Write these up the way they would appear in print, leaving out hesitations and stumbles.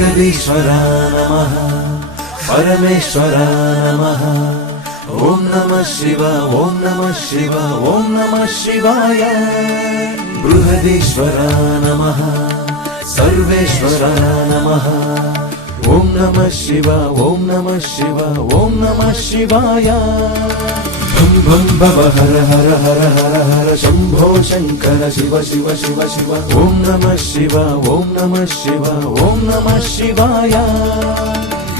जगदीश्वरा नमः परमेश्वरा नमः ओम नमः शिवाय ओम नमः शिवाय ओम नमः शिवाय बृहदीश्वरा नमः सर्वेश्वरा नमः ओम नमः शिवाय ओम नमः शिवाय ओम नमः शिवाय भं भं भव हर हर हर हर हर शंभो शंकर शिव शिव शिव शिव ओम नमः शिवाय ओम नमः शिवाय ओम नमः शिवाय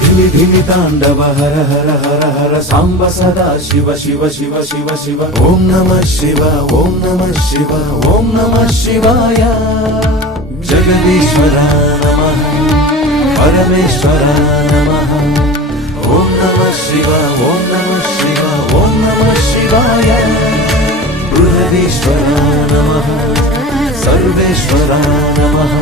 धिमि धिमि तांडव हर हर हर हर सांब सदा शिव शिव शिव शिव शिव ओम नमः शिवाय ओम नमः शिवाय ओम नमः शिवाय जगदीश्वरा नमः परमेश्वरा नमः ओम नमः शिवाय ओम नमः शिवाय ओम नमः शिवाय बृहदीश्वरा नमः सर्वेश्वरा नमः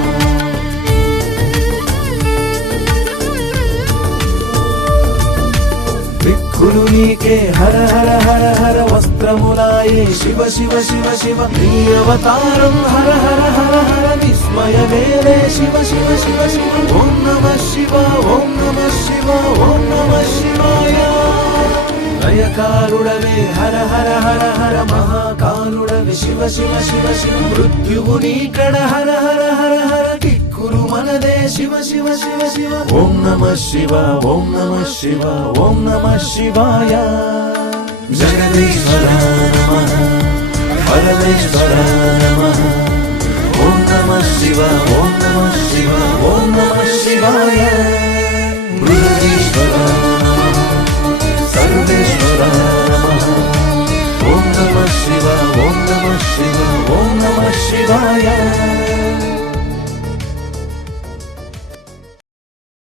దిక్కులు నీకే హర హర హర హర వస్త్రములాయే శివ శివ శివ శివ నీ అవతారం హర హర హర హర విస్మయ వేలే శివ శివ శివ శివ ఓం నమః శివాయ ఓం నమః శివాయ ఓం నమః శివాయ లయకారుడవే హర హర హర హర మహాకారుడవే శివ శివ శివ శివ మృత్యువు నీకడ హర హర హర హర దిక్కులు మనదే శివ శివ శివ శివ ఓం నమః శివాయ ఓం నమః శివాయ ఓం నమః శివాయ జగదీశ్వరా నమః పరమేశ్వరా నమః ఓం నమః శివాయ ఓం నమః శివాయ ఓం నమః శివాయ బృహదీశ్వరా నమః सर्वेश्वरा नमः ओम नमः शिवाय ओम नमः शिवाय ओम नमः शिवाय